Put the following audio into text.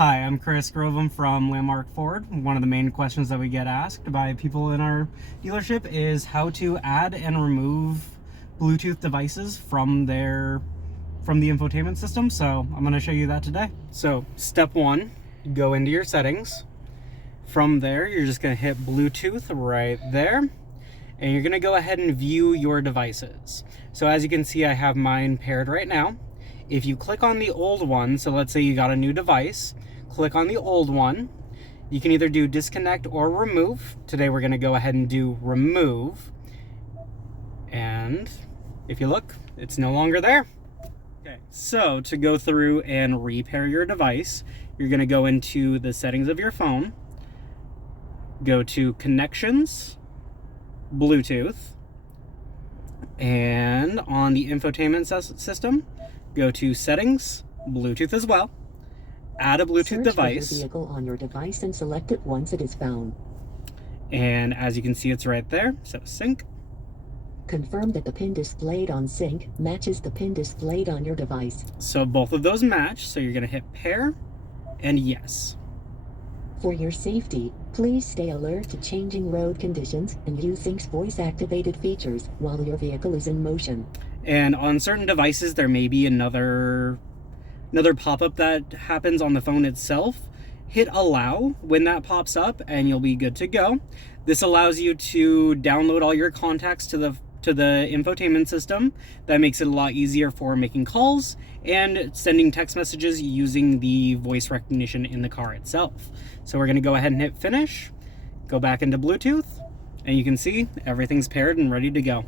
Hi, I'm Chris Grovum from Landmark Ford. One of the main questions that we get asked by people in our dealership is how to add and remove Bluetooth devices from the infotainment system. So I'm going to show you that today. So step one, go into your settings. From there, you're just going to hit Bluetooth right there. And you're going to go ahead and view your devices. So as you can see, I have mine paired right now. If you click on the old one, so let's say you got a new device, click on the old one. You can either do disconnect or remove. Today we're going to go ahead and do remove. And if you look, it's no longer there. Okay, so to go through and repair your device, you're going to go into the settings of your phone, go to connections, Bluetooth, and on the infotainment system, go to settings, Bluetooth as well, add a Bluetooth device. Search for your vehicle on your device and select it once it is found. And as you can see, it's right there, so sync. Confirm that the pin displayed on sync matches the pin displayed on your device. So both of those match, so you're gonna hit pair and yes. For your safety, please stay alert to changing road conditions and use Sync's voice-activated features while your vehicle is in motion. And on certain devices, there may be another pop-up that happens on the phone itself. Hit allow when that pops up and you'll be good to go. This allows you to download all your contacts to the infotainment system. That makes it a lot easier for making calls and sending text messages using the voice recognition in the car itself. So we're gonna go ahead and hit finish, go back into Bluetooth, and you can see everything's paired and ready to go.